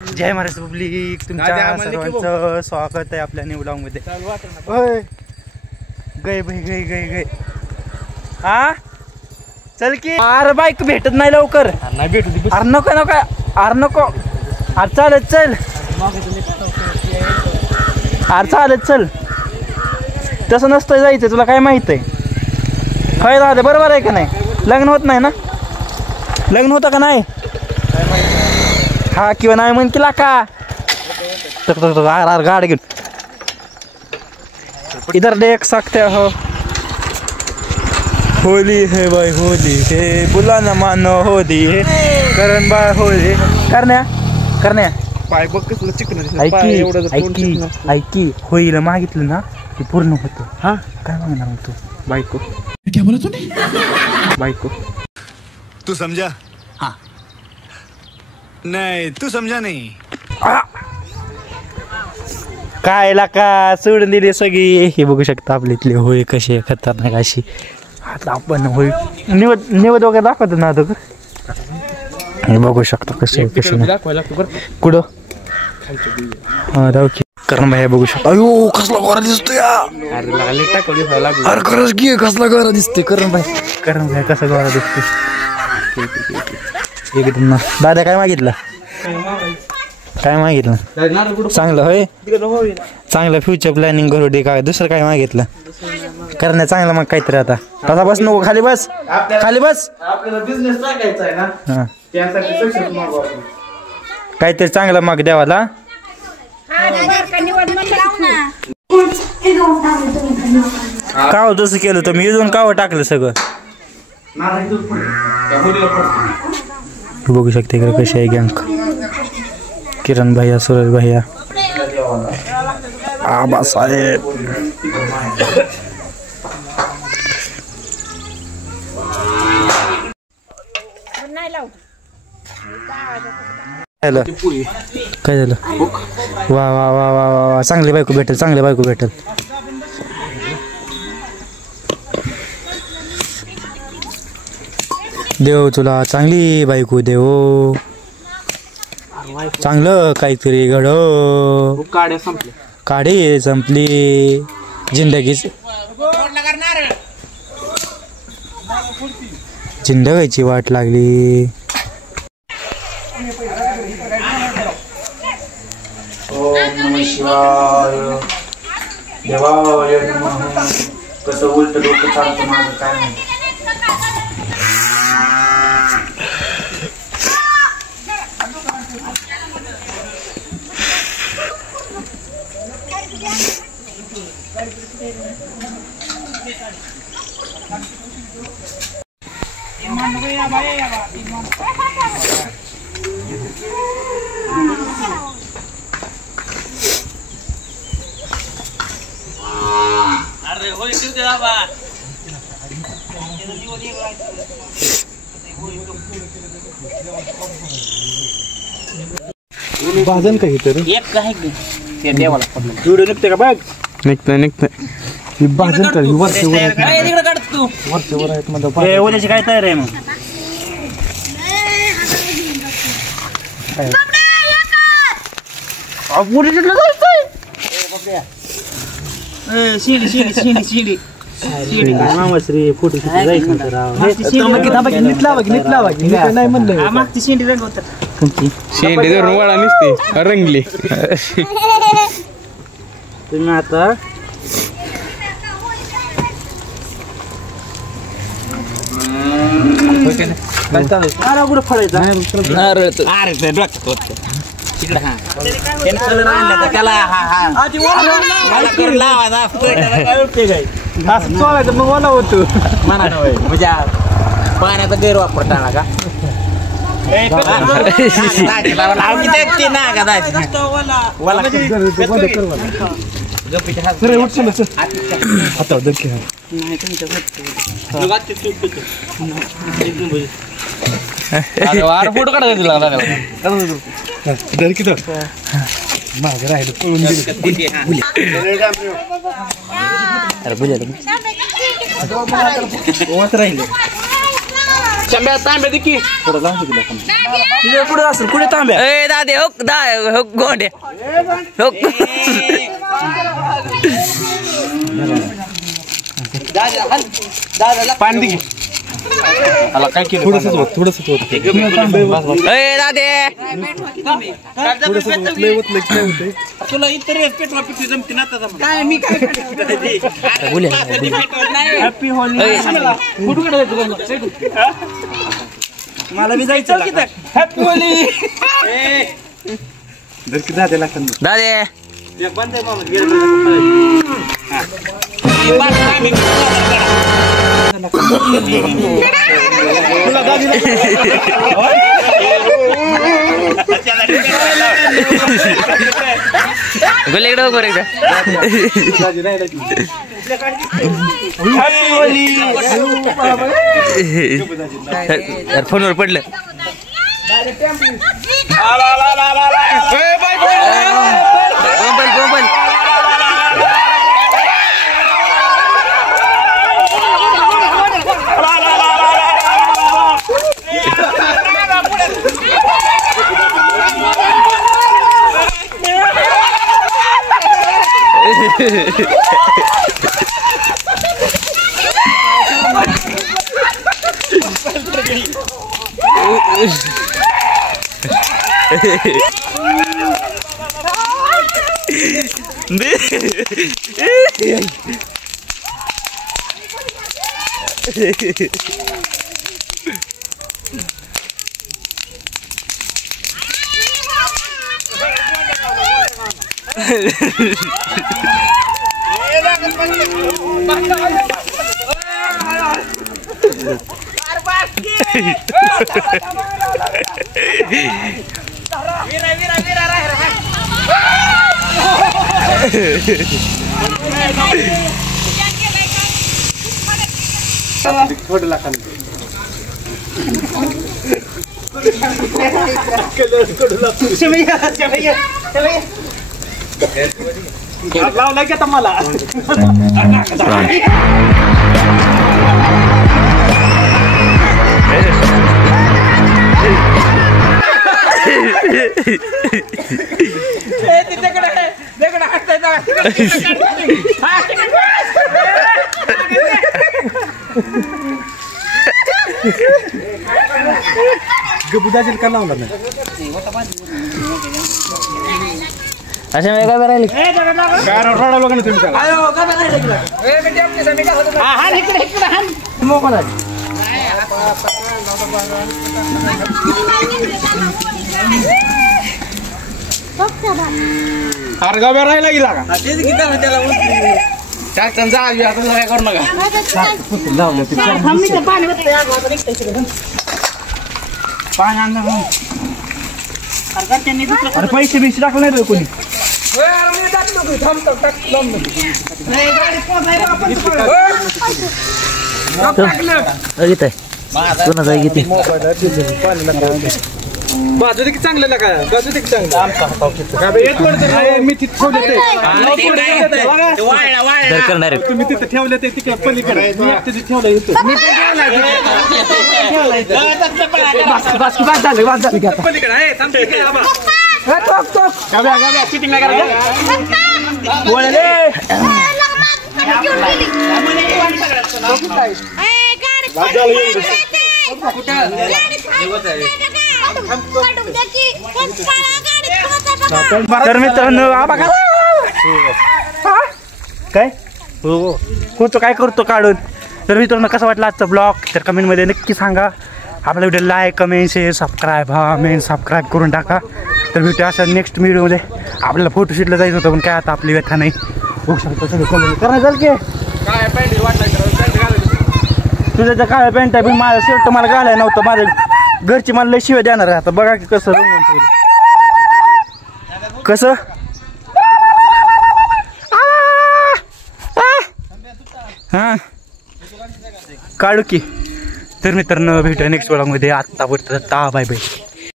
जय Maharashtra public, तुमच्या सर्वांचं स्वागत आहे आपल्या न्यू ब्लॉग मध्ये. ओय गय भाई गय गय गय हा चल की. अरे बाईक भेटत नाही लवकर. नाही भेटत. अरे नको नको अरे नको. अरे चालत चल. अरे चालत चल. तसं नसतं जायचं, तुला काय माहित आहे? काय झालं बरोबर आहे का नाही? लग्न होत नाही ना? लग्न होतं का नाही? हा किंवा नाही म्हण केला का? गाडी घेऊन इधर देख सकते हो. होली है भाई होली है, बुला न मानो होली है. करण बाय होली करण्या करण्या पाय बघ कसलं चिकन. ऐकी होळीला मागितलं ना ते पूर्ण होतं. हा काय मागणार होतो? बायको. क्या बोला तूने? बायको. तू समझा? हाँ. नहीं तू समझा नहीं. काय का सोडून दिली सगळी. हे बघू शकता आपली इथली होळी कशी आहे, खतरनाक अशी. आता आपण होळी निवद वगैरे दाखवतो ना आता. हे बघू शकता कसं कुठं हा राव की करण भाई बघू शकता. अयो कसला गोरा दिसतोय. अरे खरंच की कसला गोरा दिसतोय करण भाई कसा गोरा दिसतोय एकदम. दादा काय मागितलं? काय मागितलं? चांगलं होय, चांगलं फ्युचर प्लॅनिंग करू दे. काय दुसरं काय मागितलं? करण्या चांगलं मग काहीतरी. आता तसा बस नको, खाली बस खाली बस. आपल्याला बिझनेस टाकायचा आहे ना, त्यासाठी सक्सेस मागू आपण. काहीतरी चांगलं मग देवाला. काव तसं केलं तर मी इथून काव टाकलं सगळं. बघू शकते इकडे कशी आहे गँग. किरण भैया, सूरज भैया, आबा साहेब. काय झालं? वा वा वा वा वा चांगली बायको भेटेल, चांगली बायको भेटेल. देव तुला चांगली बायको देव, चांगलं काहीतरी घडव. काढे संपली जिंदगीची वाट लागली. ओम नमः शिवाय. देवाय नमः. कसं उलट डोकं चालतं माझं काय नाही. भाजन काही तर एक काय ते देवाला पडलं. व्हिडिओ निघते का बघ? निघतंय भाजन कर. वर्षभर आहेत म्हणजे उद्याची काय तयार आहे मग? मामाश्री फोटो जायचं नाही म्हणलं. मागची शेंडी रंगवतात. शेंडी धरून वडा निसते रंगली. तुम्ही आता कुठं फळायचा चोळायचं मग ओला होतो म्हणजे पाण्याचा गैरवापर टाळा का? फोटो काढायला मागे राहिलं पळून राहिले शंभ्या तांब्या दे की तिथे पुढे असेल कुठे तांब्या ए दादे हो हो गोंडे हो पाणी दे की काय केलं थोडंसंच होत ए दादे तुला इतर पेटवा पिठी जमते ना आता काय मी काय हॅपी होली फोटो काढायचं मला बी जायचं हॅपी होली दादे गोलेकडे बरोबर एकदा फोनवर पडलं गोंबल लावला की आता मला गबुदाजील का लावला नाही अशा वेगळ्या राहिली काय रडावं लागलं तुम्ही त्याला अरे गाव्या राहिला गेला का टाकताना जा आता काय करू नका पाणी आणलं अरे पैसे बिसे टाकले नाही कोणी बाजू किती चांगलं काय बाजू किती चांगलं मी तिथे करणार तुम्ही तिथे ठेवले ते तिकडे पलीकडे ठेवलं तर मित्रांनो काय होतो काय करतो काढून. तर मित्रांनो कसा वाटला आजचा ब्लॉग तर कमेंटमध्ये नक्की सांगा. आपला video like comment share subscribe करून टाका. तर भेटू अशा नेक्स्ट व्हिडिओमध्ये. आपल्याला फोटोशूटला जायचं होतं पण काय आता आपली व्यथा नाही. होऊ शकतो सगळं कमेंट करा झालं की तुझ्या त्या काळ्या पॅन्ट आहे पण माझा शर्ट मला घालायला नव्हतं. माझ्या घरची मला लय शिवाय देणार आहे. आता बघा की कसं रंगून ठेवलं कसं हां काढू की. तर मित्रांनो भेटूया नेक्स्ट ब्लॉगमध्ये. आत्तापर्यंत बाय बाय.